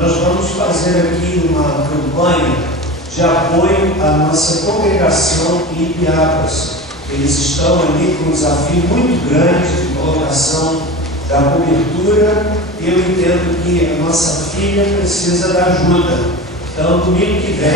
nós vamos fazer aqui uma campanha de apoio à nossa congregação em Ibiabas. Eles estão ali com um desafio muito grande de colocação da cobertura e eu entendo que a nossa filha precisa da ajuda. Então, domingo que vem,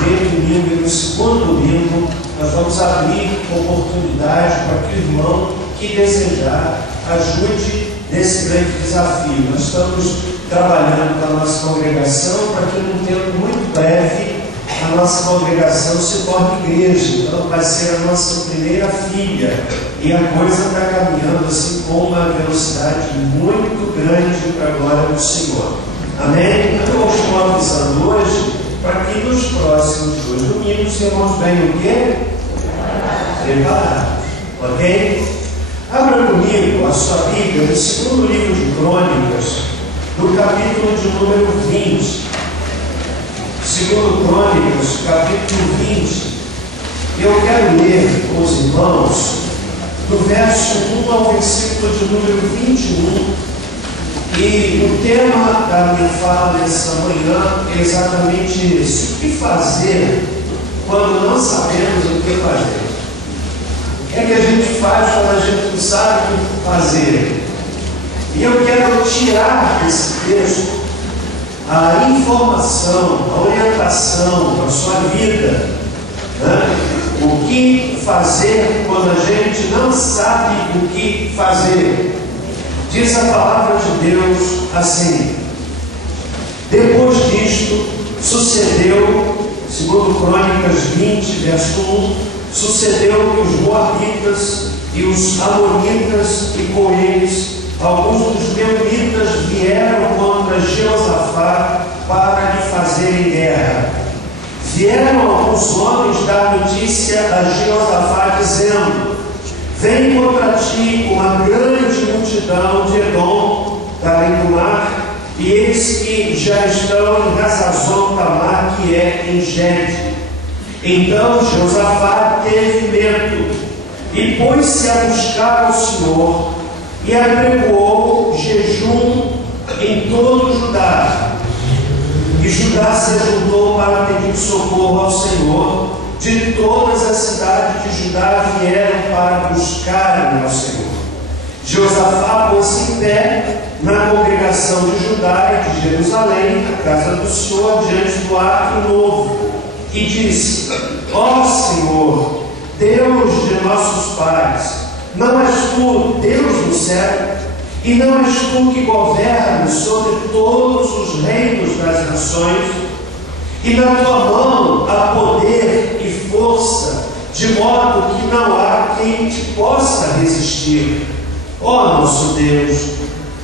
primeiro domingo e no segundo domingo, nós vamos abrir oportunidade para que o irmão que desejar ajude nesse grande desafio. Nós estamos trabalhando com a nossa congregação para que num tempo muito breve a nossa congregação se torne igreja. Então vai ser a nossa primeira filha e a coisa está caminhando assim com uma velocidade muito grande para a glória do Senhor. Amém? Então eu estou avisando hoje para que nos próximos 2 domingos os irmãos venham o quê? Preparados. Ok? Abra comigo a sua Bíblia no segundo livro de Crônicas, no capítulo de número 20. Segundo Crônicas, capítulo 20. Eu quero ler com os irmãos do verso 1 ao versículo de número 21. E o tema da minha fala nessa manhã é exatamente esse: o que fazer quando não sabemos o que fazer? O que é que a gente faz quando a gente não sabe o que fazer? E eu quero tirar desse texto a informação, a orientação para a sua vida, né? O que fazer quando a gente não sabe o que fazer? Diz a palavra de Deus assim: depois disto sucedeu, segundo Crônicas 20, verso 1, sucedeu que os Moabitas e os Amonitas e com eles alguns dos Meunitas vieram contra Jeosafá para lhe fazerem guerra. Vieram alguns homens dar notícia a Jeosafá dizendo: vem contra ti uma grande multidão de Edom, da além do mar, e eles que já estão em Hazazon Tamar, que é em Gede. Então Jeosafá teve medo e pôs-se a buscar o Senhor e apregoou jejum em todo o Judá. E Judá se juntou para pedir socorro ao Senhor. De todas as cidades de Judá vieram para buscar ao Senhor. Jeosafá pôs-se em pé na congregação de Judá e de Jerusalém, na casa do Senhor, diante do átrio novo, e disse: ó Senhor, Deus de nossos pais, não és tu Deus do céu? E não és tu que governas sobre todos os reinos das nações? E na tua mão há poder e força, de modo que não há quem te possa resistir. Ó nosso Deus,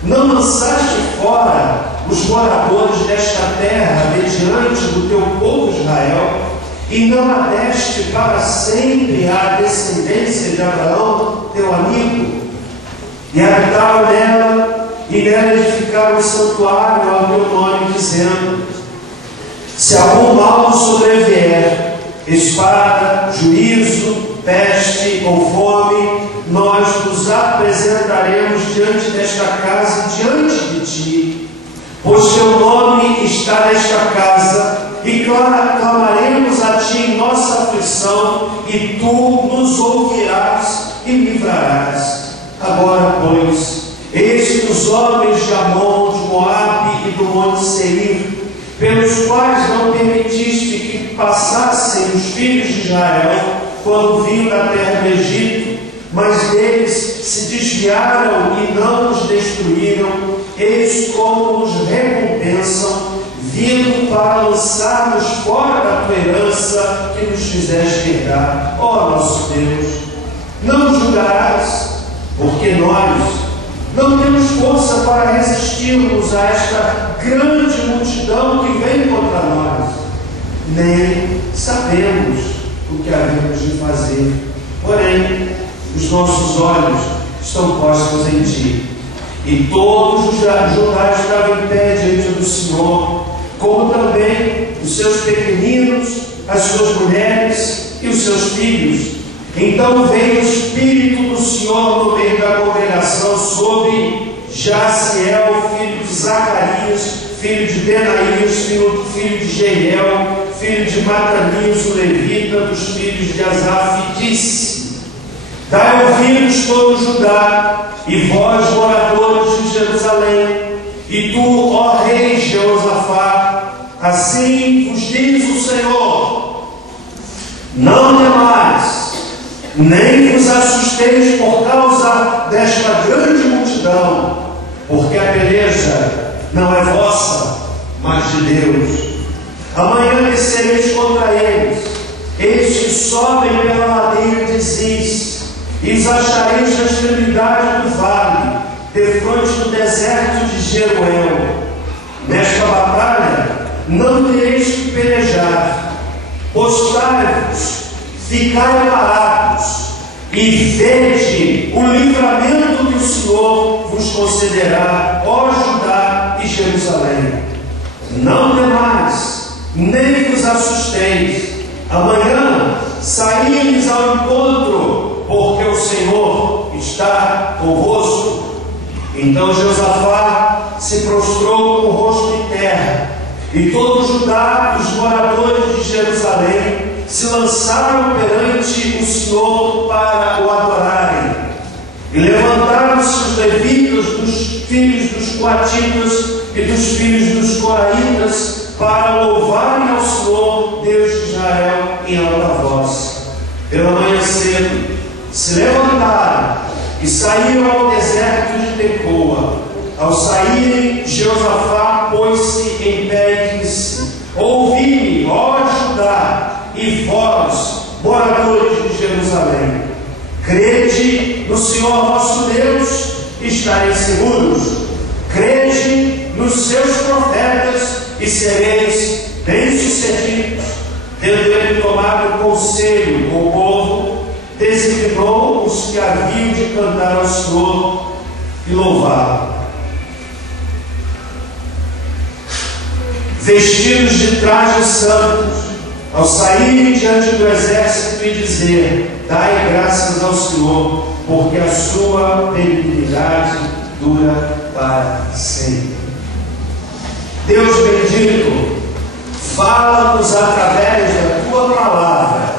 não lançaste fora os moradores desta terra mediante do teu povo Israel, e não a deste para sempre à descendência de Abraão, teu amigo? E habitaram nela, e nela edificaram o santuário ao teu nome, dizendo: se algum mal sobrevier, espada, juízo, peste ou fome, nós nos apresentaremos diante desta casa e diante de ti, pois teu nome está nesta casa, e clamaremos a ti em nossa aflição, e tu nos ouvirás e livrarás. Agora, pois, eis que os homens de Amon, de Moabe e do monte Seir, pelos quais não permitiste que passassem os filhos de Israel quando vinham da terra do Egito, mas deles se desviaram e não os destruíram, eis como nos recompensam, vindo para lançar-nos fora da tua herança que nos fizeste herdar. Ó nosso Deus, não julgarás, porque nós não temos força para resistirmos a esta grande multidão que vem contra nós, nem sabemos o que havemos de fazer. Porém, os nossos olhos estão postos em ti. E todos os Judá estavam em pé diante do Senhor, como também os seus pequeninos, as suas mulheres e os seus filhos. Então veio o Espírito do Senhor no meio da congregação sobre Jaziel, filho de Zacarias, filho de Benaías, filho de Jeiel, filho de Matanias, o levita, dos filhos de Asaf, e disse: dai ouvidos todo Judá, e vós, moradores de Jerusalém, e tu, ó rei Jeosafá, assim vos diz o Senhor: não temais, nem vos assusteis por causa desta grande multidão, porque a peleja não é vossa, mas de Deus. Amanhã descereis contra eles, eles que sobem pela ladeira de Ziz, e os achareis na extremidade do vale, defronte do deserto de Jeruel. Nesta batalha não tereis que pelejar. Postai-vos, ficai parados, e vede o livramento que o Senhor vos concederá, ó Judá e Jerusalém. Não temais, nem vos assusteis. Amanhã saímos ao encontro, porque o Senhor está convosco. Então Jeosafá se prostrou com o rosto em terra, e todo Judá e os moradores de Jerusalém se lançaram perante o Senhor para o adorarem. E levantaram-se os levitas dos filhos dos coatitas e dos filhos dos coraitas para louvarem ao Senhor, Deus de Israel, em alta voz. Pela manhã cedo se levantaram e saíram ao deserto de Tecoa. Ao saírem, Jeosafá pôs-se em pé e disse: ouvi-me, ó Judá, e vós, moradores de Jerusalém, crede no Senhor vosso Deus e estareis seguros. Crede nos seus profetas e sereis bem-sucedidos. Tendo ele tomado conselho com o povo, designou os que haviam de cantar ao Senhor e louvá-lo, vestidos de trajes santos, ao saírem diante do exército e dizer: dai graças ao Senhor, porque a sua benignidade dura para sempre. Deus bendito, fala-nos através da tua palavra,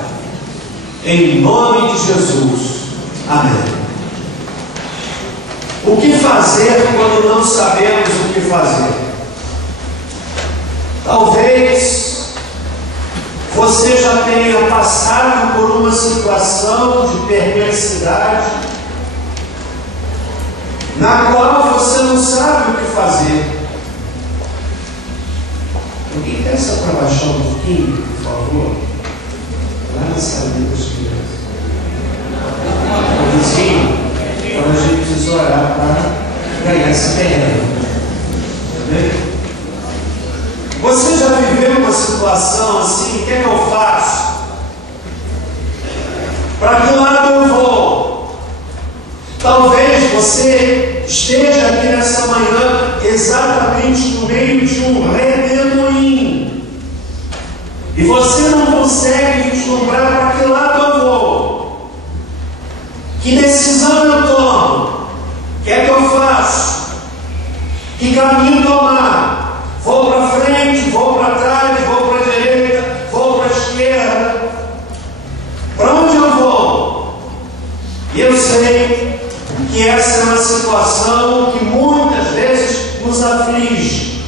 em nome de Jesus. Amém. O que fazer quando não sabemos o que fazer? Talvez você já tenha passado por uma situação de perversidade na qual você não sabe o que fazer. Alguém peça para baixar um pouquinho, por favor? Lá na salinha das crianças. Vizinho, então a gente precisa orar para ganhar esse terreno. Tá bem? Você já viveu uma situação assim? O que é que eu faço? Para que lado eu vou? Talvez você esteja aqui nessa manhã exatamente no meio de um redemoinho, e você não consegue vislumbrar para que lado eu vou. Que decisão eu tomo? O que é que eu faço? Que caminho tomar? Vou para frente, vou para trás, vou para a direita, vou para a esquerda. Para onde eu vou? E eu sei que essa é uma situação que muitas vezes nos aflige.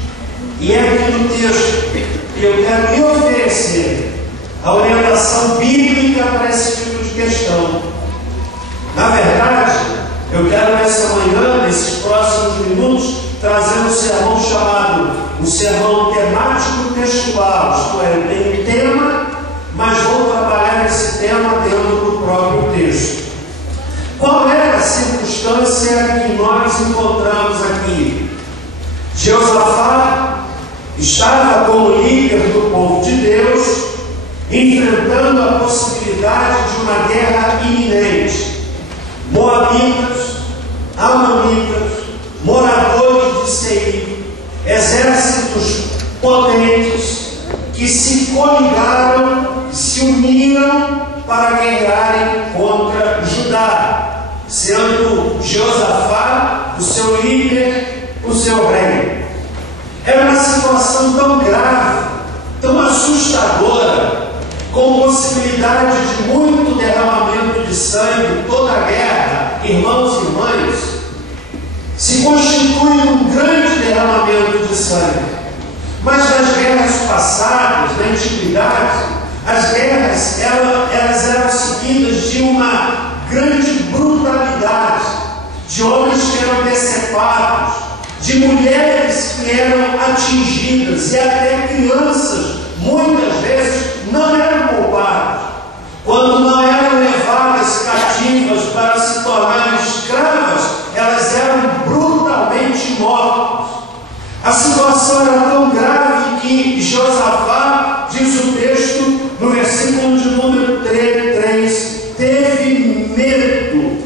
E é aqui no texto que eu quero me oferecer a orientação bíblica para esse tipo de questão. Na verdade, eu quero nessa manhã, nesses próximos minutos, trazer um sermão chamado um sermão temático textual, isto é, eu tenho um tema, mas vou trabalhar esse tema dentro do próprio texto. Qual é a circunstância que nós encontramos aqui? Jeosafá estava como líder do povo de Deus, enfrentando a possibilidade de uma guerra iminente. Moabitas, amonitas, moradores de Seir, exércitos potentes que se coligaram, se uniram para guerrearem contra Judá, sendo Jeosafá o seu líder, o seu rei. Era uma situação tão grave, tão assustadora, com possibilidade de muito derramamento de sangue. Toda a guerra, irmãos e irmãs, se constitui um grande derramamento de sangue. Mas nas guerras passadas, na antiguidade, as guerras elas eram seguidas de uma grande brutalidade, de homens que eram decepados, de mulheres que eram atingidas, e até crianças, muitas vezes, não eram poupadas. Quando não eram levadas cativas para se tornarem escravas, elas eram brutalmente mortas. A situação era tão grave que Josafá, diz o texto, no versículo de número 3, teve medo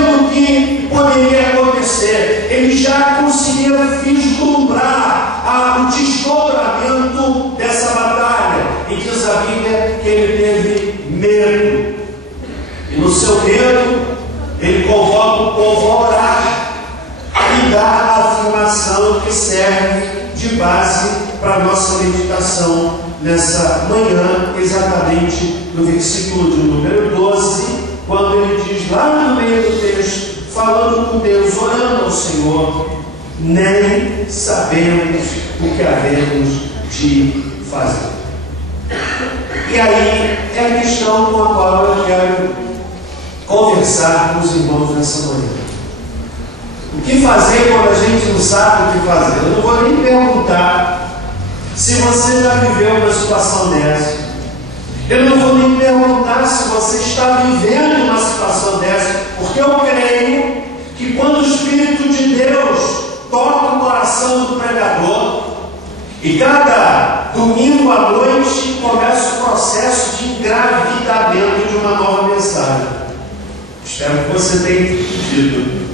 do que poderia acontecer. Ele já conseguia vislumbrar o desdobramento dessa batalha, e diz a Bíblia que ele teve medo, e no seu medo ele convoca o povo a orar e dá a afirmação que serve de base para a nossa meditação nessa manhã, exatamente no versículo de número 12, quando ele diz lá no meio do texto, falando com Deus, orando ao Senhor: nem sabemos o que havemos de fazer. E aí é a questão com a qual eu quero conversar com os irmãos nessa manhã. O que fazer quando a gente não sabe o que fazer? Eu não vou nem perguntar se você já viveu uma situação dessa. Eu não vou nem perguntar se você está vivendo uma situação dessa, porque eu creio que quando o Espírito de Deus toca o coração do pregador, e cada domingo à noite começa o processo de engravidamento de uma nova mensagem. Espero que você tenha entendido.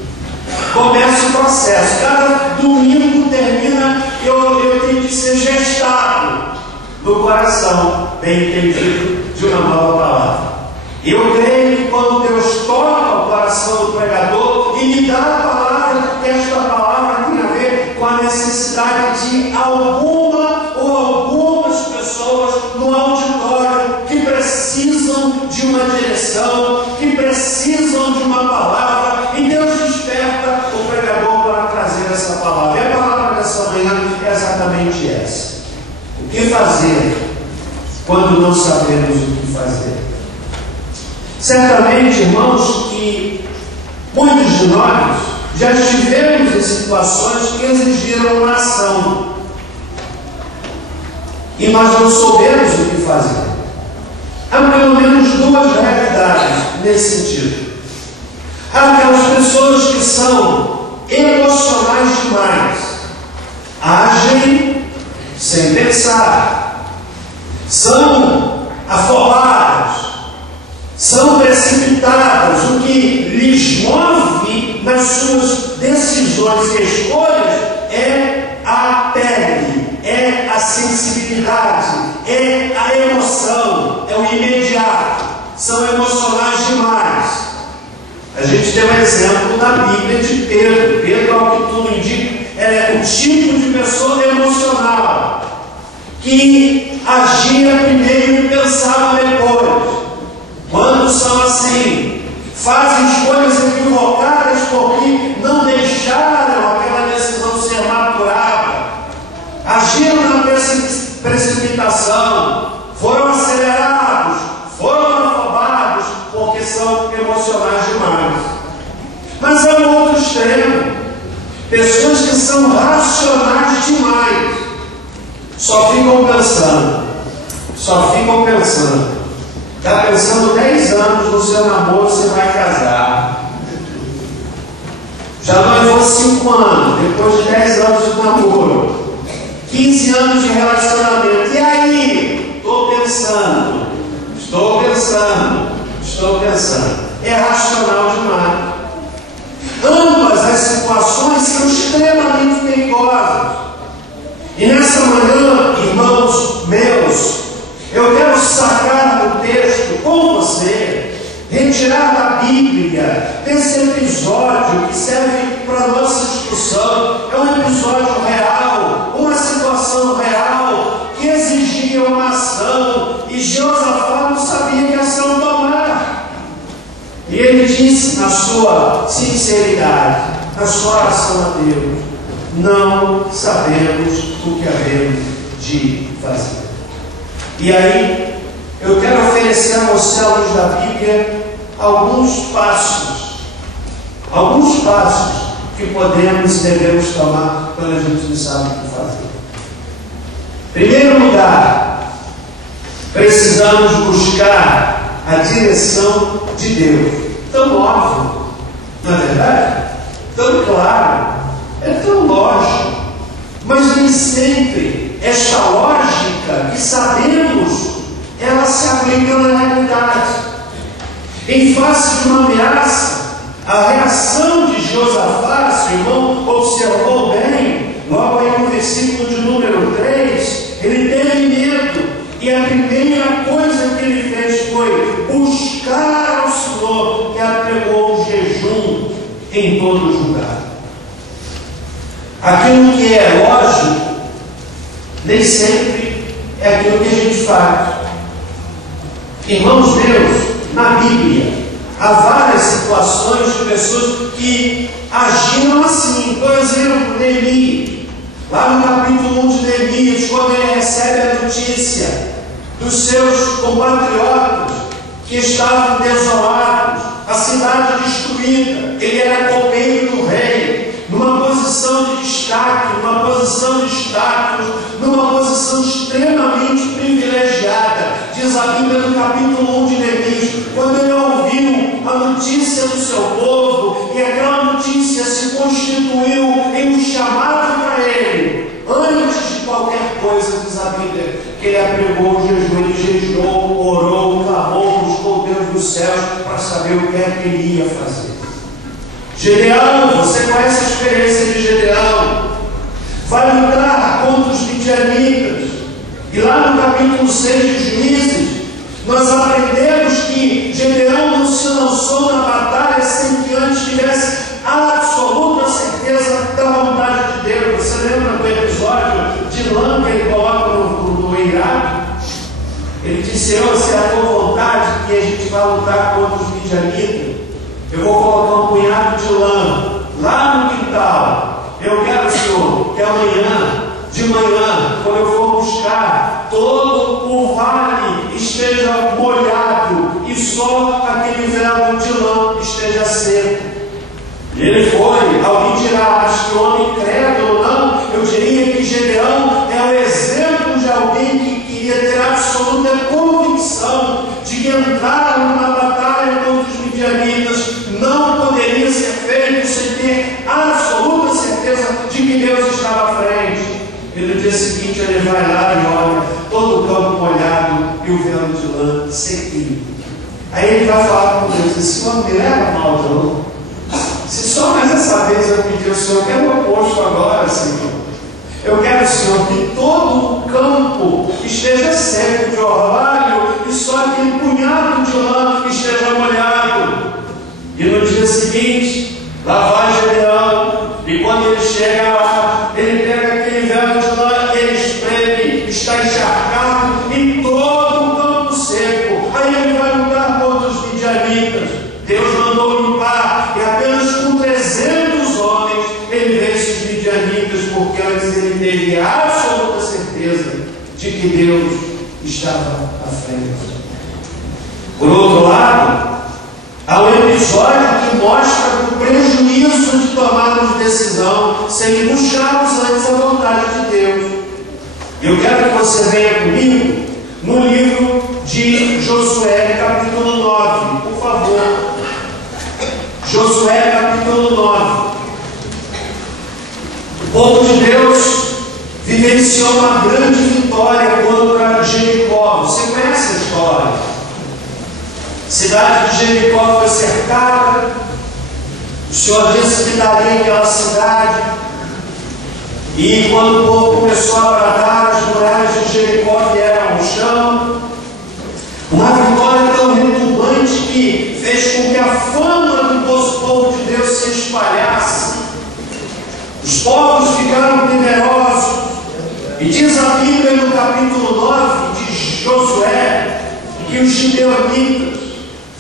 Começa o processo, cada domingo termina, eu tenho que ser gestado no coração, bem entendido, de uma nova palavra. Eu creio que quando Deus toca o coração do pregador e lhe dá a palavra, porque esta palavra tem a ver com a necessidade de alguma ou algumas pessoas no auditório que precisam de uma direção, que precisam de uma palavra, e Deus desperta o pregador para trazer essa palavra. E a palavra dessa manhã é exatamente essa: o que fazer quando não sabemos o que fazer? Certamente, irmãos, que muitos de nós já estivemos em situações que exigiram uma ação e nós não soubemos o que fazer. Há pelo menos duas realidades nesse sentido. Há aquelas pessoas que são emocionais demais, agem sem pensar, são afobadas, são precipitadas. O que lhes move nas suas decisões e escolhas é a pele, é a sensibilidade, é a emoção, é o imediato. São emocionais demais. A gente tem um exemplo na Bíblia de Pedro. Pedro, ao que tudo indica, é o tipo de pessoa emocional que agia primeiro e pensava depois. Quando são assim, fazem escolhas equivocadas porque não deixaram aquela decisão ser maturada, agiram na precipitação, foram acelerados, foram afobados, porque são emocionais demais. Mas há um outro extremo, pessoas que são racionais demais, só ficam pensando. Está pensando 10 anos no seu namoro, você vai casar. Já noivou 5 anos, depois de 10 anos de namoro, 15 anos de relacionamento. E aí? Estou pensando. É racional demais. Ambas as situações são extremamente perigosas. E nessa manhã, irmãos meus, eu quero sacar do texto com você, retirar da Bíblia, desse episódio que serve para a nossa instrução. É um sua sinceridade, na sua oração a Deus, não sabemos o que havemos de fazer. E aí, eu quero oferecer a você, à luz da Bíblia, alguns passos que podemos e devemos tomar quando a gente não sabe o que fazer. Em primeiro lugar, precisamos buscar a direção de Deus. Tão óbvio, não é verdade? Tão claro, é tão lógico, mas nem sempre esta lógica que sabemos, ela se aplica na realidade. Em face de uma ameaça, a reação de Josafá, se o irmão observou bem, logo aí no versículo de número 3, ele teve medo, e a primeira coisa que ele fez foi buscar ao Senhor, e apregou o jejum em todo lugar. Aquilo que é lógico, nem sempre é aquilo que a gente faz. Irmãos meus, na Bíblia, há várias situações de pessoas que agiram assim. Por exemplo, Neemias, lá no capítulo 1 de Neemias, quando ele recebe a notícia dos seus compatriotas que estavam desolados, a cidade destruída, ele era copeiro do rei, numa posição de destaque, numa posição de status, numa posição extremamente privilegiada. Diz a Bíblia no capítulo 1 de Neemias, quando ele ouviu a notícia do seu povo, e aquela notícia se constituiu em um chamado para ele, antes de qualquer coisa, diz a Bíblia, que ele apregou o jejum, ele jejuou, orou, clamou, buscou Deus dos céus para saber o que é que ele ia fazer. Gedeão, você conhece a experiência de Gedeão, vai lutar contra os midianitas, e lá no capítulo 6 de Juízes, nós aprendemos que Gedeão não se lançou na batalha sem que antes tivesse a absoluta certeza da vontade de Deus. Você lembra do episódio de Lã que ele coloca no eirado? Ele disse: Senhor, se é a tua vontade que a gente vai lutar contra os midianitas, eu vou colocar um punhado de lã lá no quintal. Eu quero, Senhor, que amanhã, de manhã, quando eu for buscar, todo o vale esteja molhado e só aquele véu de lã esteja seco. E ele foi. Alguém dirá: mas que homem crédulo, não? Eu diria que Gedeão é o exemplo de alguém que queria ter absoluta convicção de que entrar numa batalha contra os midianitas não poderia ser feito sem ter absoluta certeza de que Deus estava à frente. E no dia seguinte ele vai lá e olha todo o campo molhado e o velo de lã sequinho. Aí ele vai falar com Deus: esse homem me leva mal, não? Se só mais essa vez eu pedir ao Senhor, eu quero o oposto agora, Senhor. Eu quero, Senhor, que todo o campo esteja seco de orvalho e só aquele punhado de lã esteja molhado. E no dia seguinte, lá vai Gedeão, e quando ele chega lá, ele pega aquele véu de lã e ele espreme, está encharcado e todo o campo seco. Aí ele vai lutar contra os midianitas. Deus mandou limpar, e apenas com 300 homens ele vence os midianitas, porque antes ele teve a absoluta certeza de que Deus estava à frente. Por outro lado, há um episódio que mostra o prejuízo de tomarmos decisão sem buscarmos antes a vontade de Deus. Eu quero que você venha comigo no livro de Josué, capítulo 9, por favor. Josué, capítulo 9. O povo de Deus vivenciou uma grande vitória contra Jericó. Você conhece a história? A cidade de Jericó foi cercada. O Senhor disse que daria aquela cidade. E quando o povo começou a bradar, as muralhas de Jericó vieram ao chão. Uma vitória tão retumbante que fez com que a fama do povo de Deus se espalhasse. Os povos ficaram temerosos. E diz a Bíblia no capítulo 9 de Josué que os gibeonitas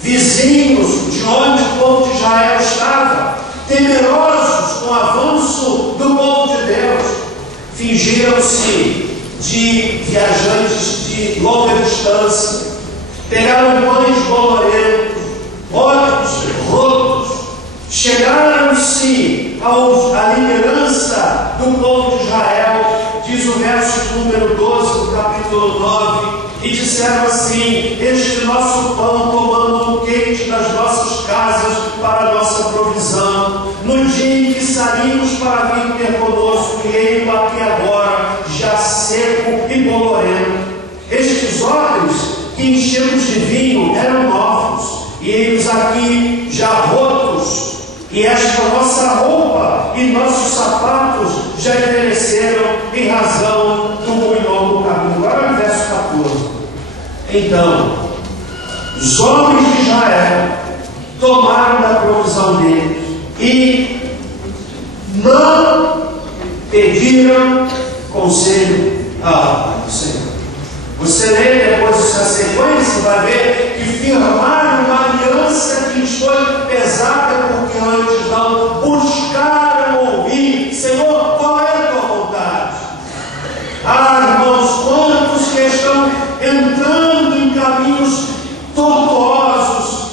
vizinhos de onde o povo de Israel estava, temerosos com o avanço do povo de Deus, fingiram-se de viajantes de longa distância, pegaram pães bolorentos, óleos rotos, chegaram-se à liderança do povo de Israel, diz o verso número 12 do capítulo 9, e disseram assim: este nosso pão tomamos no quente das nossas casas para a nossa provisão, no dia em que saímos para vir ter conosco, e ele aqui agora, já seco e bolorento. Estes odres que enchemos de vinho eram novos, e eles aqui já rotos, e esta nossa roupa e nossos sapatos já envelheceram em razão do muito longo caminho. Agora o verso 14. Então, os homens de Israel tomaram da provisão deles e não pediram conselho ao Senhor. Você lê depois essa sequência, vai ver que firmaram uma aliança que lhes foi pesada, porque antes não buscaram ouvir: Senhor, qual é a tua vontade? Ah, irmãos, quantos que estão entrando em caminhos tortuosos,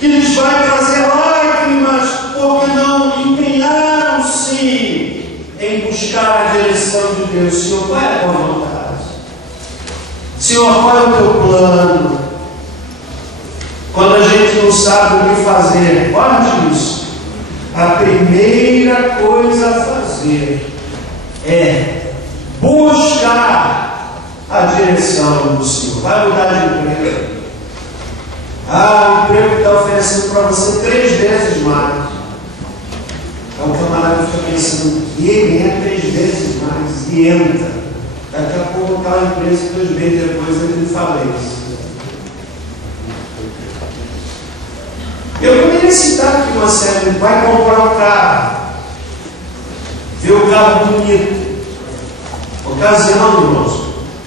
que lhes vai trazer lágrimas, porque não empenharam-se em buscar a direção de Deus. Senhor, qual é a tua vontade? Senhor, qual é o teu plano? Quando a gente não sabe o que fazer, guarde isso. A primeira coisa a fazer é buscar a direção do Senhor. Vai mudar de emprego. Ah, o emprego que está oferecendo para você 3 vezes mais. Então o camarada fica pensando que ele ganha 3 vezes mais e entra. Daqui a pouco aquela empresa, 2 meses depois, ele falece. Eu poderia citar aqui uma série: vai comprar um carro, vê o carro bonito. Ocasião, irmãos,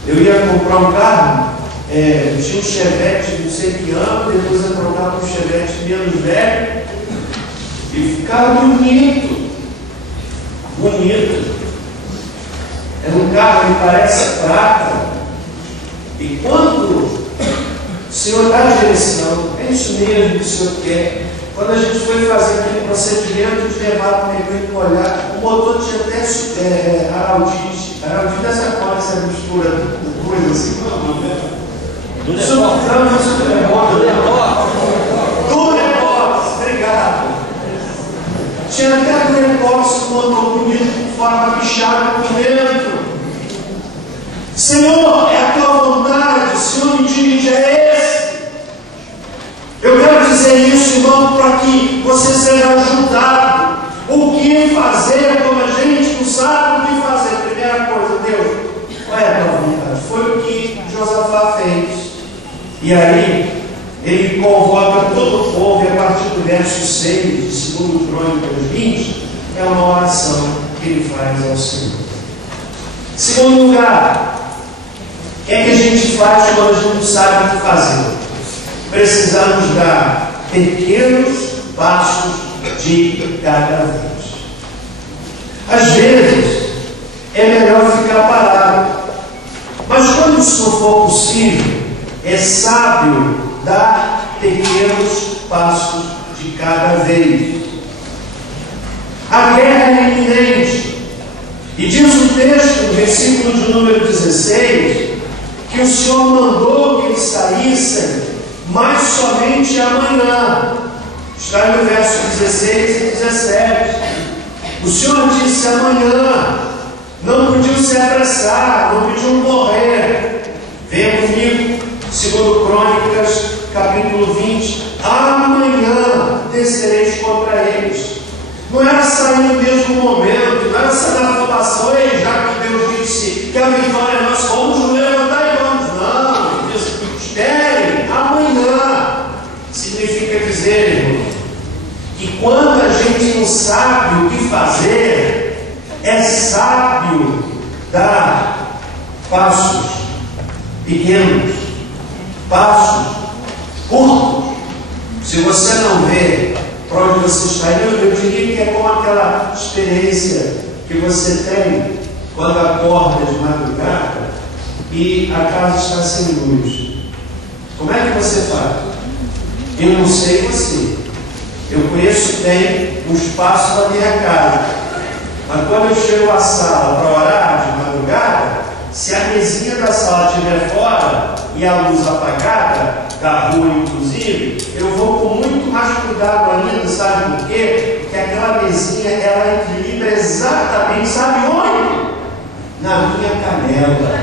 eu ia comprar um carro, tinha um Chevette, não sei que ano, depois eu trocava um Chevette menos velho, e ficava bonito. Bonito. É um carro que parece prata. E quando o Senhor dá a direção, é isso mesmo que o Senhor quer. Quando a gente foi fazer aquele procedimento de levar para o mecânico olhar, o motor tinha até araldite. Araldite dessa cor, essa mistura de coisa assim. Durepox, obrigado. Tinha até Durepox, um motor bonito por fora, bichado por dentro. Senhor, é a tua vontade, o Senhor me dirige a esse. Eu quero dizer isso, irmão, para que você seja ajudado. O que fazer quando a gente não sabe o que fazer? Primeira coisa, Deus, qual é a tua vontade? Foi o que Josafá fez. E aí, ele convoca todo o povo, e a partir do verso 6, de 2 Crônicas 20, é uma oração que ele faz ao Senhor. Segundo lugar, o que é que a gente faz quando a gente não sabe o que fazer? Precisamos dar pequenos passos de cada vez. Às vezes, é melhor ficar parado. Mas quando isso não for possível, é sábio dar pequenos passos de cada vez. A guerra é iminente. E diz o texto, no versículo de número 16, que o Senhor mandou que eles saíssem, mas somente amanhã. Está no verso 16 e 17. O Senhor disse amanhã. Não podiam se apressar, não podiam correr. Venha comigo, segundo Crônicas, capítulo 20. Amanhã descereis contra eles. Não era sair no mesmo momento, não era sair na votação, e já que Deus disse que a vitória nós vamos nos levantar e vamos. Não, Deus, esperem, amanhã. Significa dizer, irmão, que quando a gente não sabe o que fazer, é sábio dar passos pequenos, passos curtos, Se você não vê para onde você está indo, eu diria que é como aquela experiência que você tem quando acorda de madrugada e a casa está sem luz. Como é que você faz? Eu não sei você. Eu conheço bem o espaço da minha casa. Mas quando eu chego à sala para orar de madrugada, se a mesinha da sala estiver fora e a luz apagada, da rua inclusive, eu vou com muito mais cuidado ainda, sabe por quê? Porque aquela mesinha, ela equilibra exatamente, sabe onde? Na minha canela.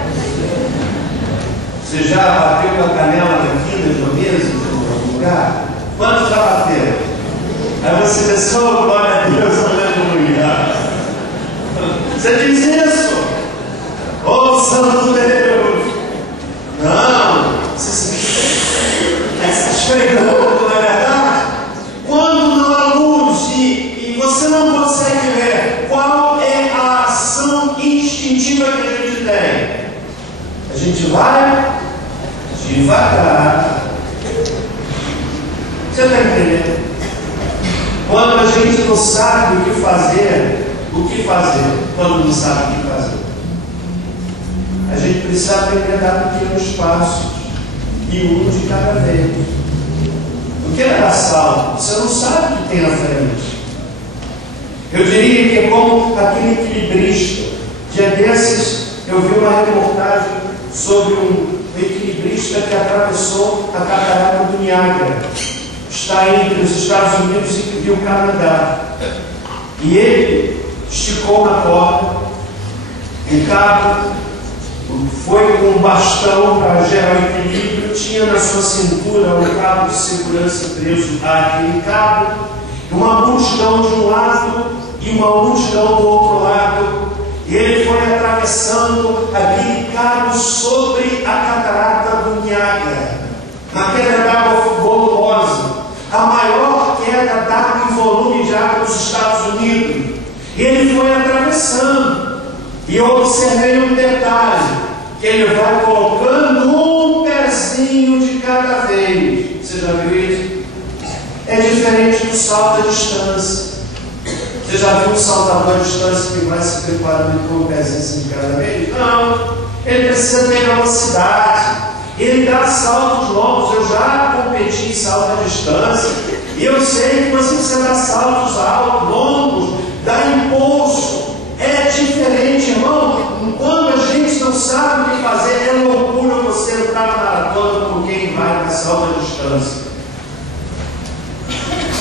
Você já bateu com a canela na quina de uma mesa, em algum lugar? Quantos já bateram? Aí você pensou, glória a Deus, aleluia. Você diz isso? Oh, santo Deus! Não! Você está esfregando, não é verdade? Quando não há luz e você não consegue ver qual é a ação instintiva que a gente tem, a gente vai devagar. Você está entendendo? Quando a gente não sabe o que fazer, quando não sabe o que fazer? A gente precisa aprender a dar pequenos passos e um de cada vez. O que é dar salto? Você não sabe o que tem na frente. Eu diria que é como aquele equilibrista. Dia desses eu vi uma reportagem sobre um equilibrista que atravessou a catarata do Niágara. Está entre os Estados Unidos e o Canadá. E ele esticou na corda, o cabo foi com um bastão para gerar o equilíbrio, tinha na sua cintura um cabo de segurança preso àquele cabo, uma multidão de um lado e uma multidão do outro lado, e ele foi atravessando aquele cabo sobre a catarata do Niágara, na queda d'água volumosa, a maior queda d'água em volume de água dos Estados Unidos. E ele foi atravessando, e eu observei um detalhe, que ele vai colocando um pezinho de cada vez. Você já viu isso? É diferente do salto à distância. Você já viu um saltador à distância que vai se preparando com um pezinho de cada vez? Não, ele precisa ter velocidade. Ele dá saltos longos. Eu já competi em salto à distância e eu sei que você precisa dar saltos altos, longos, dar impulso. É diferente, irmão. Quando a gente não sabe o que fazer, é loucura você entrar na maratona com quem vai na salto à distância.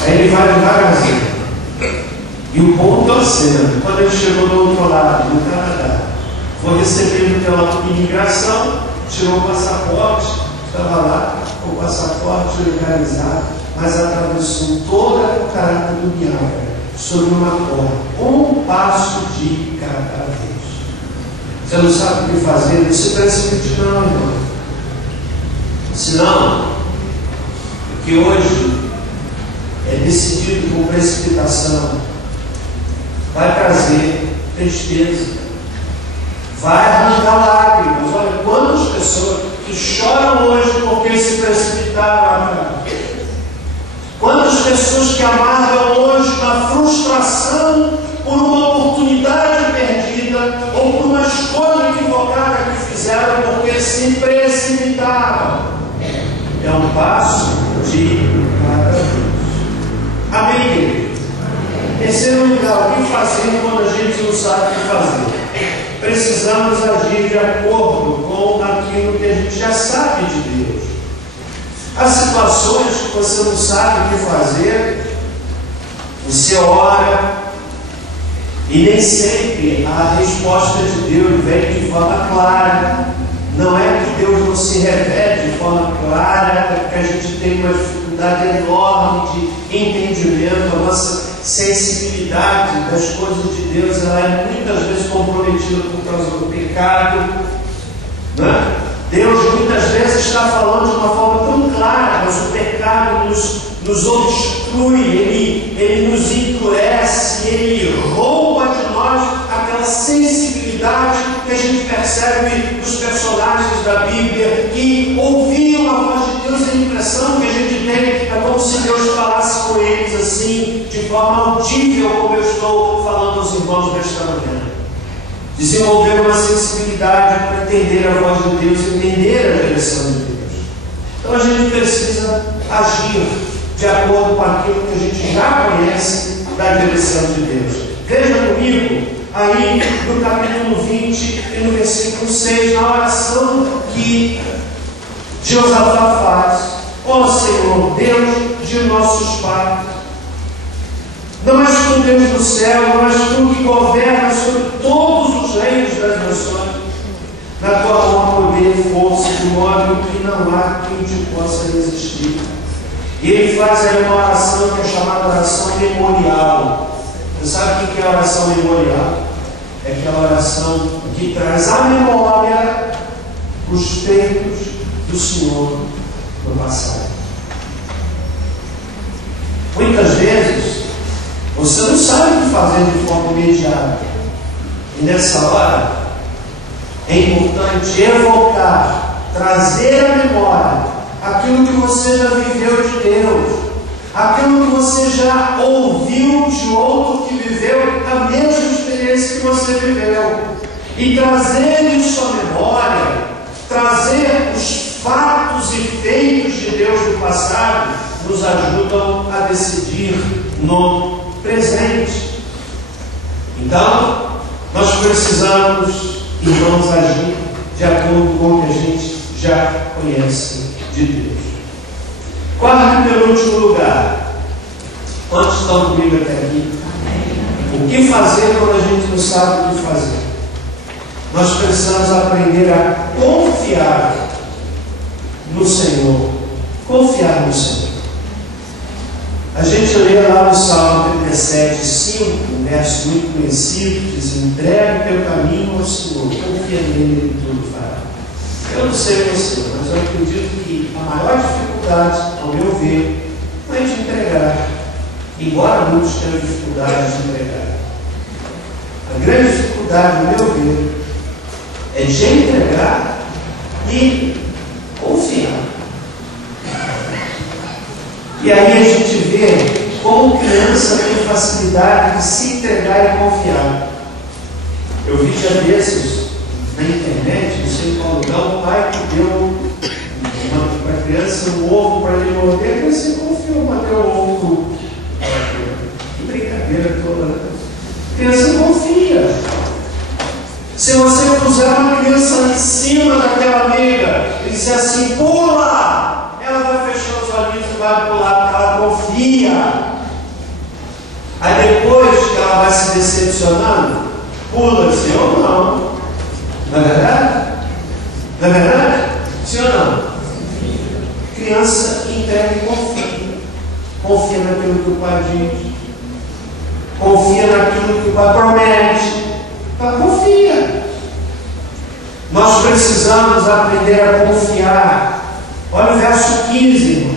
Aí ele vai devagarzinho. E o ponto é o centro. Quando ele chegou do outro lado, no Canadá, foi recebido pela imigração, tirou o passaporte, estava lá com o passaporte legalizado, mas atravessou toda a catarata do Niágara sobre uma corda, um passo de cada vez. Você não sabe o que fazer, não se precipite não, irmão. Senão, o que hoje é decidido com precipitação vai trazer tristeza, vai arrancar lágrimas. Olha, quantas pessoas que choram hoje porque se precipitaram. Quantas pessoas que amargam hoje na frustração por uma oportunidade perdida ou por uma escolha equivocada que fizeram porque se precipitaram. É um passo de cada vez. Amém, querido? Terceiro lugar, o que fazer quando a gente não sabe o que fazer? Precisamos agir de acordo com aquilo que a gente já sabe de Deus. Há situações que você não sabe o que fazer, você ora e nem sempre a resposta de Deus vem de forma clara. Não é que Deus não se revele de forma clara, é porque a gente tem uma dificuldade enorme de entendimento, a nossa sensibilidade das coisas de Deus ela é muitas vezes comprometida por causa do pecado, né? Deus muitas vezes está falando de uma forma tão clara, mas o pecado nos obstrui, ele nos endurece, ele rouba de nós aquela sensibilidade que a gente percebe nos personagens da Bíblia, que ouviam a voz de Deus, a impressão que a gente tem, é como se Deus falasse com eles assim, de forma audível, como eu estou falando aos irmãos nesta manhã. Desenvolver uma sensibilidade para entender a voz de Deus, entender a direção de Deus. Então a gente precisa agir de acordo com aquilo que a gente já conhece da direção de Deus. Veja comigo aí no capítulo 20 e no versículo 6, na oração que Josafá faz: ó Senhor, Deus de nossos pais, não és tu Deus do céu, não és tu que governas sobre todos os reinos das nações. Na tua mão poder e força, de modo que não há quem te possa resistir. E ele faz aí uma oração que é chamada oração memorial. Você sabe o que é a oração memorial? É aquela oração que traz à memória os feitos do Senhor no passado. Muitas vezes você não sabe o que fazer de forma imediata. E nessa hora é importante evocar, trazer à memória aquilo que você já viveu de Deus, aquilo que você já ouviu de outro que viveu a mesma experiência que você viveu, e trazer isso à memória, trazer os fatos e feitos de Deus do passado, nos ajudam a decidir no presente. Então, nós precisamos, irmãos, agir de acordo com o que a gente já conhece de Deus. Quarto e penúltimo lugar. Quantos estão comigo até aqui? O que fazer quando a gente não sabe o que fazer? Nós precisamos aprender a confiar no Senhor. Confiar no Senhor. A gente lê lá no Salmo 37, 5, um verso muito conhecido, diz: entrega o teu caminho ao Senhor, confia nele e tudo fará. Eu não sei você, mas eu acredito que a maior dificuldade, ao meu ver, não é de entregar, embora muitos tenham dificuldade de entregar. A grande dificuldade, ao meu ver, é de entregar e confiar. E aí a gente vê como criança tem facilidade de se entregar e confiar. Eu vi já desses na internet, não sei em qual lugar, o pai que deu para a criança um ovo para ele morder, a criança confiou, mas deu um ovo. Que brincadeira toda, né? A criança não confia. Se você puser uma criança em cima daquela amiga e disser assim, pula, ela vai fechar os olhinhos e vai pular, porque ela confia. Aí depois que ela vai se decepcionando, pula sim ou não. Não é verdade? Não é verdade? Sim ou não? Criança entrega e confia. Confia naquilo que o pai diz. Confia naquilo que o pai promete. Confia. Nós precisamos aprender a confiar. Olha o verso 15, irmão.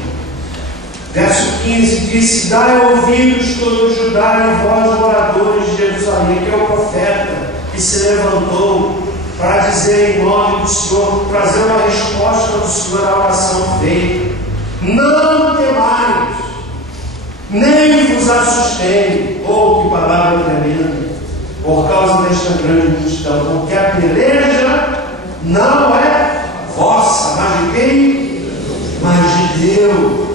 Verso 15 diz: dai ouvidos todo Judá e vós, moradores de Jerusalém, que é o profeta que se levantou para dizer em nome do Senhor, trazer uma resposta do Senhor à oração feita. Não temais, nem vos assustei. Oh, que palavra tremenda! Por causa desta grande multidão, porque a peleja não é vossa, mas de quem? Mas de Deus.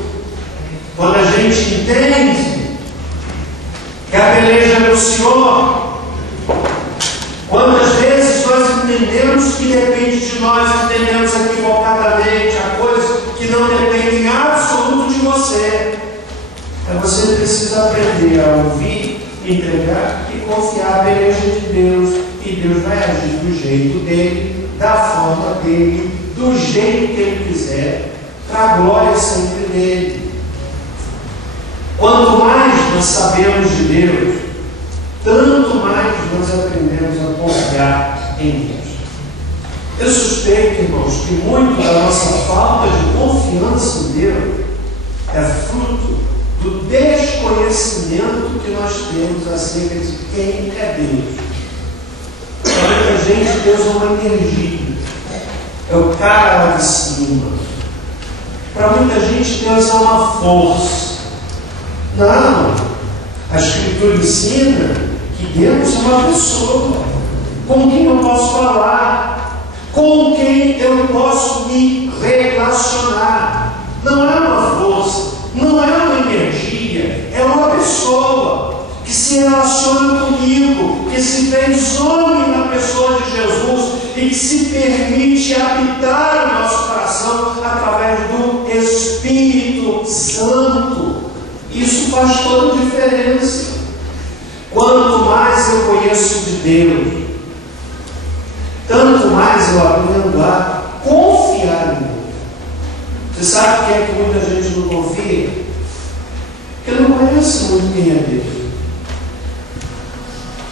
Quando a gente entende que a peleja é do Senhor, quantas vezes nós entendemos que depende de nós, entendemos equivocadamente a coisa que não depende em absoluto de você. Você precisa aprender a ouvir, entregar e confiar na peleja de Deus, e Deus vai agir do jeito dele, da forma dele, do jeito que ele quiser, para a glória sempre dele. Quanto mais nós sabemos de Deus, tanto mais nós aprendemos a confiar em Deus. Eu suspeito, irmãos, que muito da nossa falta de confiança em Deus é fruto do desconhecimento que nós temos acerca de quem é Deus. Para muita gente, Deus é uma energia, é o cara lá de cima. Para muita gente, Deus é uma força. Não. A Escritura ensina que Deus é uma pessoa com quem eu posso falar, com quem eu posso me relacionar. Não é uma força, não é uma energia, é uma pessoa que se relaciona comigo, que se fez homem na pessoa de Jesus e que se permite habitar o nosso coração através do Espírito Santo. Isso faz toda a diferença. Quanto mais eu conheço de Deus, tanto mais eu aprendo a confiar em Deus. Você sabe por que é que muita gente não confia? Porque não conhece muito quem é Deus.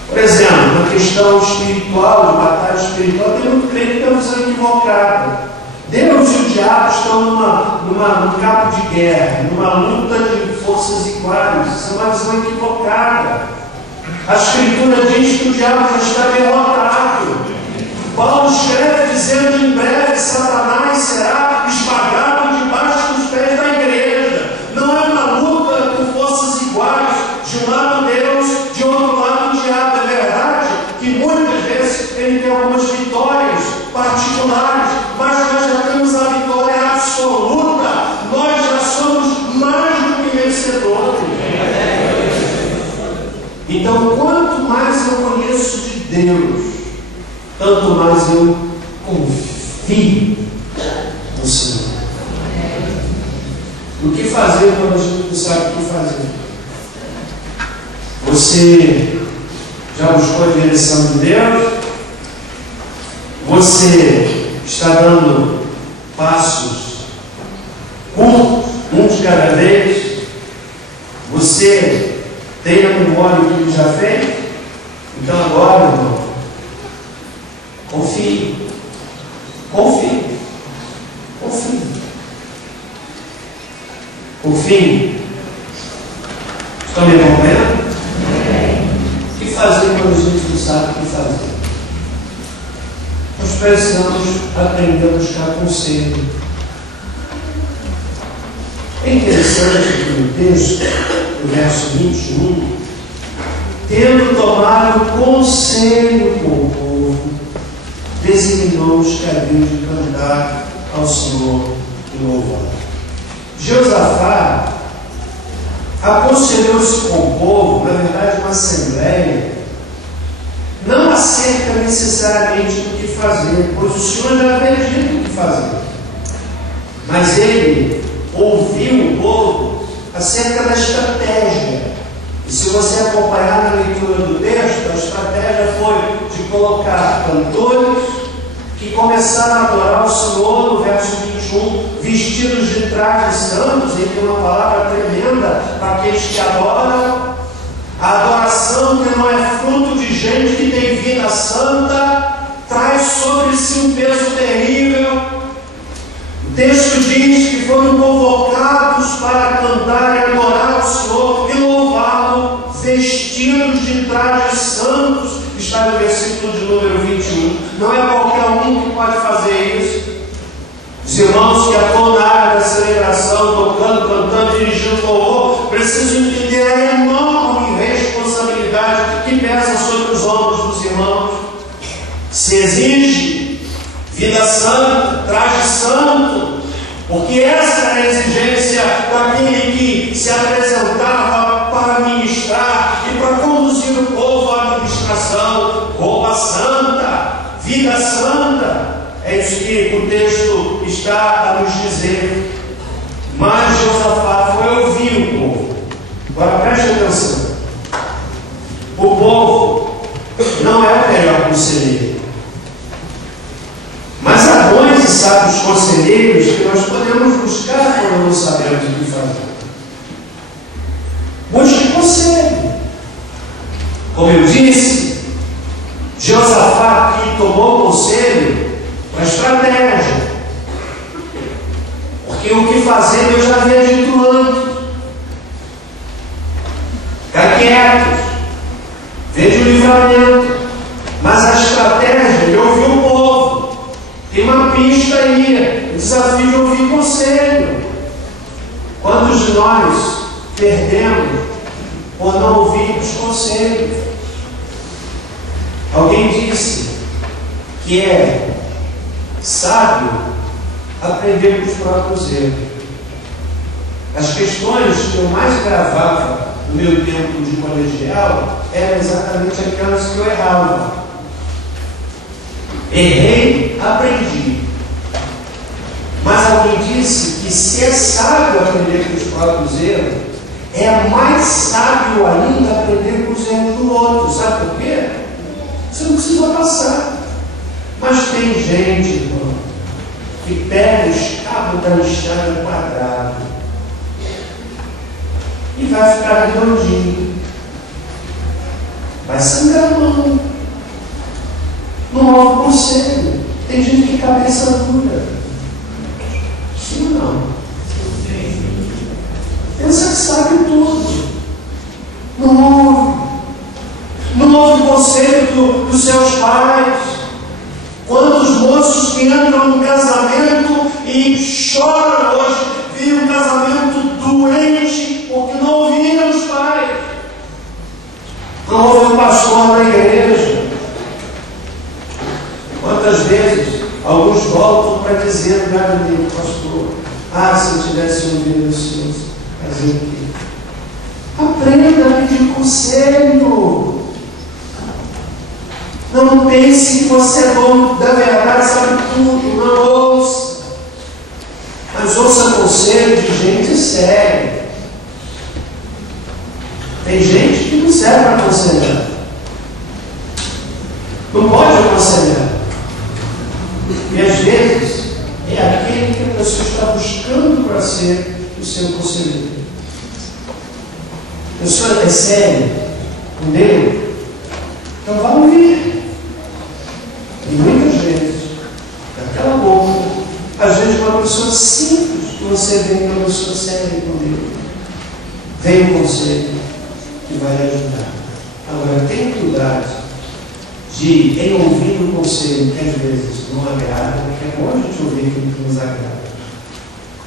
Por exemplo, na questão espiritual, de batalha espiritual, tem muito crente que tem uma visão equivocada. Deus e o diabo estão num campo de guerra, numa luta de forças iguais. Isso é uma visão equivocada. A Escritura diz que o diabo já está derrotado. Paulo escreve dizendo que em breve Satanás será esmagado debaixo dos pés da igreja. Não é uma luta com forças iguais, de um lado Deus, de outro lado o diabo. É verdade que muitas vezes ele tem algumas vitórias particulares, mas nós já temos a vitória absoluta. Nós já somos mais do que vencedores. Então, quanto mais eu conheço de Deus, tanto mais eu confio no Senhor. O que fazer quando a gente não sabe o que fazer? Você já buscou a direção de Deus? Você está dando passos curtos, um de cada vez? Você tem a memória do que ele já fez? Então agora, irmão, confie. Confie. Confie. Confie. Estão me acompanhando? O que fazer quando a gente não sabe o que fazer? Nós precisamos aprender a buscar conselho. É interessante que no texto, no verso 21, tendo tomado conselho com o povo, designou os que haviam de cantar ao Senhor e louvar. Josafá aconselhou-se com o povo, na verdade uma assembleia, não acerca necessariamente do que fazer, pois o Senhor já havia dito o que fazer. Mas ele ouviu o povo acerca da estratégia. E se você acompanhar na leitura do texto, a estratégia foi de colocar cantores que começaram a adorar o Senhor no verso 21, vestidos de trajes santos, e tem uma palavra tremenda para aqueles que adoram. A adoração que não é fruto de gente que tem vida santa, traz sobre si um peso terrível. O texto diz que foram convocados para cantar e adorar o Senhor e louvá-lo, vestidos de trajes santos. Está no versículo de número 21. Não é qualquer um que pode fazer isso. Os irmãos que atuam na área da celebração, tocando, cantando, dirigindo louvor, precisam entender a enorme responsabilidade que pesa sobre os ombros dos irmãos. Se exige vida santa, traje santo, porque essa era a exigência daquele que se apresentava para ministrar e para conduzir o povo à administração. Roupa santa, vida santa. É isso que o texto está a nos dizer. Mas Josafá foi ouvir o povo. Agora preste atenção. O povo não é o melhor conselheiro. Mas há bons e sábios conselheiros que nós podemos buscar quando não sabemos o que fazer. Busque conselho. Como eu disse, Josafá aqui tomou conselho com a estratégia. Porque o que fazer eu já havia dito antes. Ficar quietos. Veja o livramento. Mas a estratégia de ouvir o povo. Tem uma pista aí. O desafio de ouvir conselho. Quantos de nós perdemos por não ouvirmos conselhos? Alguém disse que é sábio aprender com os próprios erros. As questões que eu mais gravava no meu tempo de colegial eram exatamente aquelas que eu errava. Errei, aprendi. Mas alguém disse que se é sábio aprender com os próprios erros, é mais sábio ainda aprender com os erros do outro. Sabe por quê? Você não precisa passar. Mas tem gente, irmão, que pega os cabos da enxada quadrada e vai ficar redondinho. Vai sangrar a mão. Não houve conselho. Tem gente que cabeça dura. Sim ou não? Pensa que sabe tudo. Não houve conselho dos seus pais. Quantos moços que entram no casamento e choram hoje, vi um casamento doente porque não ouviram os pais. Não houve um pastor na igreja. Quantas vezes alguns voltam para dizer para mim, pastor, se eu tivesse ouvido os seus, fazer o quê? Aprenda a pedir conselho. Não pense que você é dono da verdade, sabe tudo. Não ouça. Mas ouça conselho de gente séria. Tem gente que não serve para aconselhar. Não pode aconselhar. E às vezes é aquele que a pessoa está buscando para ser o seu conselheiro. A pessoa é séria com Deus, então vá ouvir. E muitas vezes, daquela boca, às vezes uma pessoa simples, que você vê uma pessoa séria com Deus, vem um conselho que vai ajudar. Agora, tem cuidado de, em ouvir um conselho que às vezes não agrada, porque é bom a gente ouvir aquilo que nos agrada.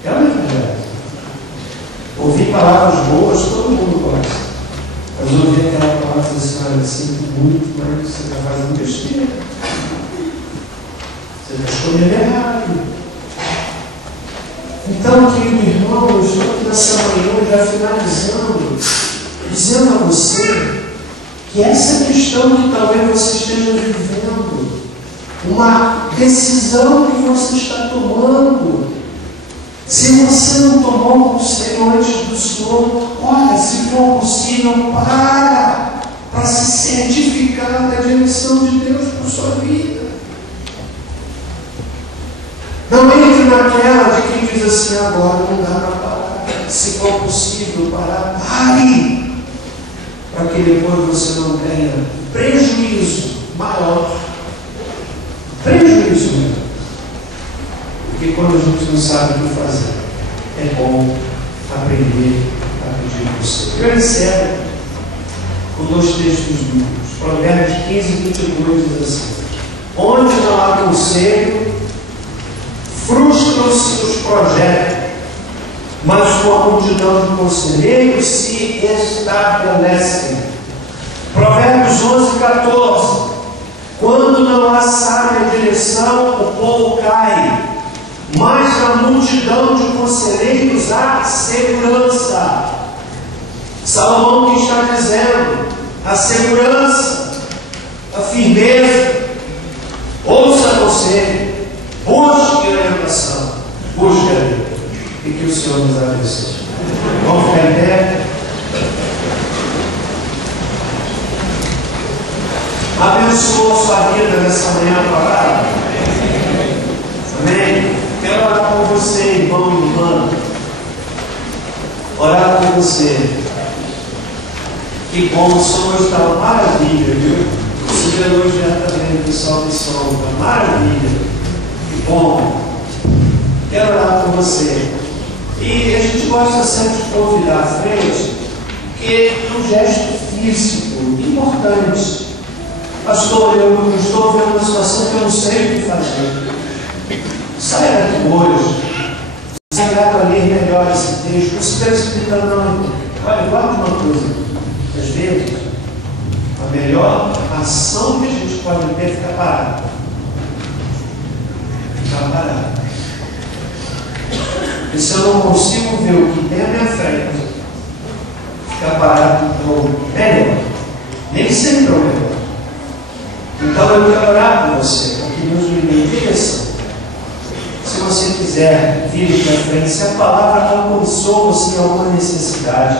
É uma verdade. Ouvir palavras boas, todo mundo gosta. Mas ouvir aquela palavra assim, olha, sinto muito, mas você está fazendo besteira. Você está escolhendo errado. Então, querido irmão, eu estou aqui nessa manhã já finalizando, dizendo a você que essa questão que talvez você esteja vivendo, uma decisão que você está tomando, se você não tomou um conselho antes do Senhor, olha, se for possível, para se certificar da direção de Deus para a sua vida. Não entre naquela de quem diz assim, agora não dá para parar. Se for possível parar, pare. Para que depois você não tenha prejuízo maior. Prejuízo maior. Porque quando a gente não sabe o que fazer, é bom aprender a pedir conselho. Eu encerro com 2 textos bíblicos. Provérbios 15, 22 diz assim: onde não há conselho, frustram-se os projetos, mas com a multidão de conselheiros se estabelecem. Provérbios 11, 14. Quando não há sábia direção, o povo cai, mas na multidão de conselheiros há segurança. Salomão que está dizendo, a segurança, a firmeza. Ouça conselho, busque orientação, busque a Deus. E que o Senhor nos abençoe. Vamos ficar em pé. Abençoa a sua vida nessa manhã parada. Amém? Quero orar por você, irmão e irmã. Orar por você. Que bom, o som hoje está uma maravilha, viu? Você vê hoje já também o pessoal do som, está maravilha. Que bom. Quero orar por você. E a gente gosta sempre de convidar à frente, porque é um gesto físico importante. Pastor, eu estou vendo uma situação que eu não sei o que fazer. Saia daqui hoje Você vai para ler melhor esse texto. Os presbíteros não. Olha, guarda uma coisa. Às vezes, a melhor ação que a gente pode ter é ficar parado. Ficar parado. E se eu não consigo ver o que tem à minha frente, ficar parado é melhor. Nem sempre é o melhor. Então eu quero orar por você, para que Deus me bendiga. Se você quiser vir para frente, se a palavra alcançou você em alguma necessidade,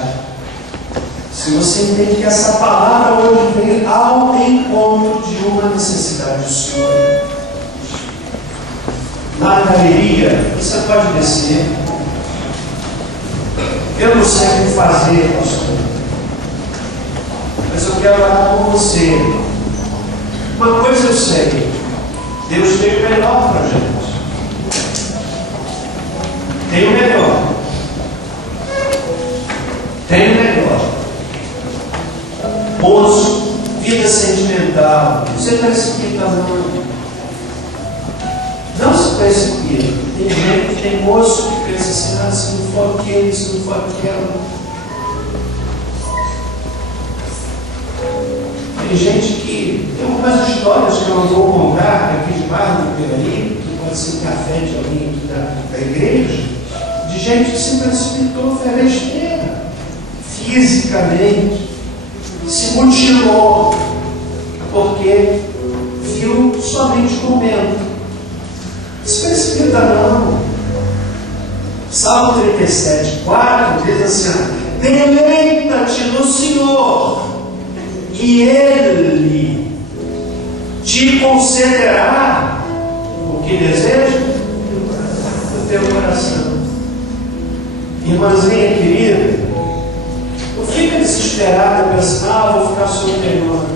se você entende que essa palavra hoje vem ao encontro de uma necessidade sua, na galeria, você pode descer. Eu não sei o que fazer, pastor, mas eu quero orar com você. Uma coisa eu sei, Deus tem o melhor para a gente. Tem o melhor. Tem o melhor. Moço, vida sentimental. Você precipita não. Não se precipita. Tem gente que tem moço que pensa assim, ah, se não for aquele, se não for aquela. Tem gente que tem algumas histórias que eu não vou contar aqui de baixo, por ali, que pode ser café de alguém aqui da igreja, de gente que se precipitou, fez besteira, fisicamente, se mutilou, porque viu somente o momento. Se precipita não. Salmo 37, 4 diz assim: deleita-te no Senhor, e Ele te concederá o que deseja no teu coração. Irmãzinha querida, não fica desesperada pensando, ah, vou ficar solteirona.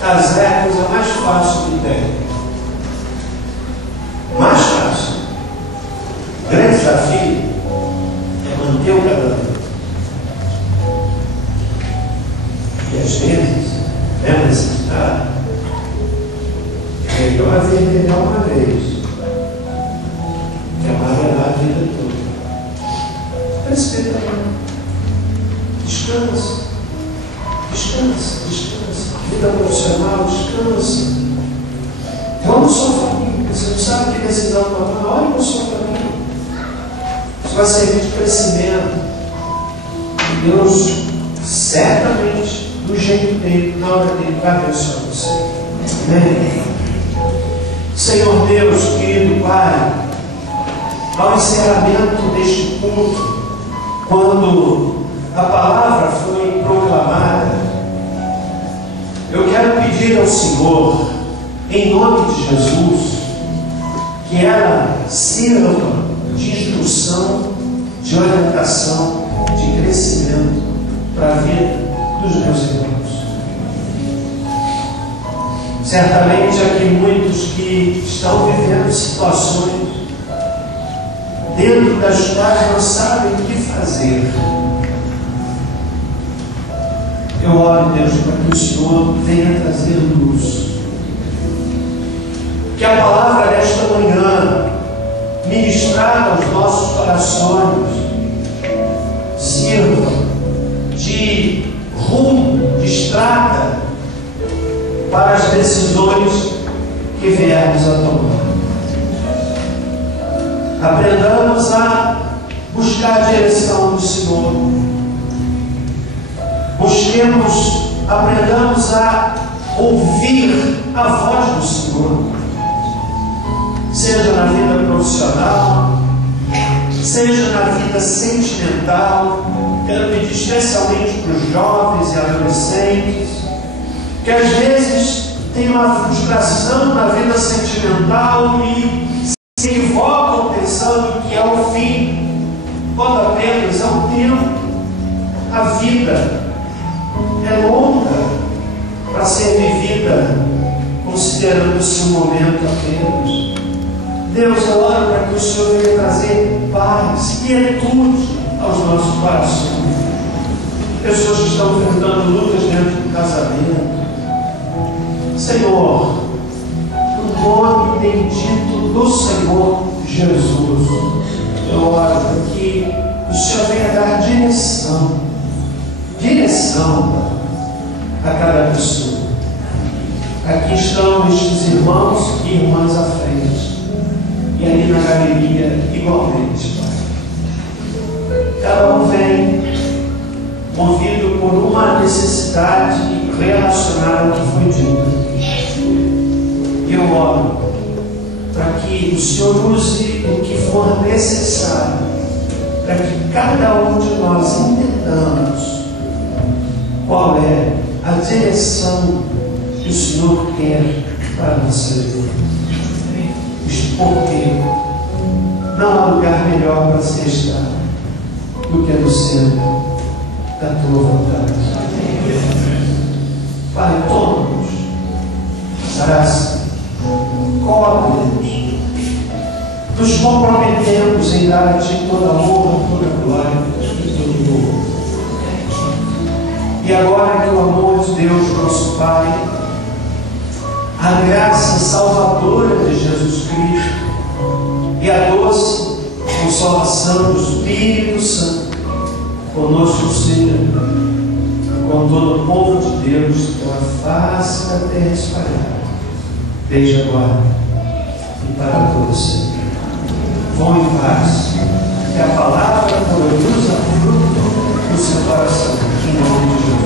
Casar é a coisa mais fácil que tem. Mais fácil. O grande desafio é manter o casamento. E às vezes, mesmo necessitado, é melhor haver uma vez que amargar a vida toda. Respeita não. Descansa. Descansa, descansa. Vida profissional, descansa. Vamos sua família. Você não sabe que decisão tomar. Olha para a sua família. Isso vai servir de crescimento. E Deus, certamente, do jeito dele, na hora dele, vai abençoar você. Amém? Senhor Deus, querido Pai, ao encerramento deste culto, quando a palavra foi proclamada, eu quero pedir ao Senhor, em nome de Jesus, que ela sirva de instrução, de orientação, de crescimento para a vida dos meus irmãos. Certamente aqui muitos que estão vivendo situações dentro das quais não sabem o que fazer. Eu oro, Deus, para que o Senhor venha trazer luz. Que a palavra desta manhã, ministrada aos nossos corações, sirva de rumo, de estrada para as decisões que viermos a tomar. Aprendamos a buscar a direção do Senhor. Aprendamos a ouvir a voz do Senhor. Seja na vida profissional, seja na vida sentimental. Quero pedir especialmente para os jovens e adolescentes, que às vezes tem uma frustração na vida sentimental e se equivocam pensando que é o fim, quando apenas é o tempo. A vida é longa para ser vivida considerando o seu momento apenas. Deus, eu oro para que o Senhor venha trazer paz, quietude aos nossos corações. Pessoas que estão enfrentando lutas dentro do casamento. Senhor, no nome bendito do Senhor Jesus, eu oro para que o Senhor venha dar direção a cada pessoa. Aqui estão estes irmãos e irmãs à frente, e ali na galeria igualmente, Pai. Cada um vem movido por uma necessidade relacionada ao que foi dito. E eu oro para que o Senhor use o que for necessário, para que cada um de nós entendamos qual é a direção que o Senhor quer para a nossa vida. Porque não há lugar melhor para se estar do que no centro da tua vontade. Pai, toma-nos, abraça, cobre-nos, nos comprometemos em dar a Ti toda a honra, toda a glória e todo o louvor. E agora que o amor de Deus, nosso Pai, a graça salvadora de Jesus Cristo e a doce consolação do Espírito Santo conosco seja, com todo o povo de Deus, pela face da terra espalhada, desde agora e para todo sempre. Vão em paz, que a palavra produza fruto no seu coração, em nome de Jesus.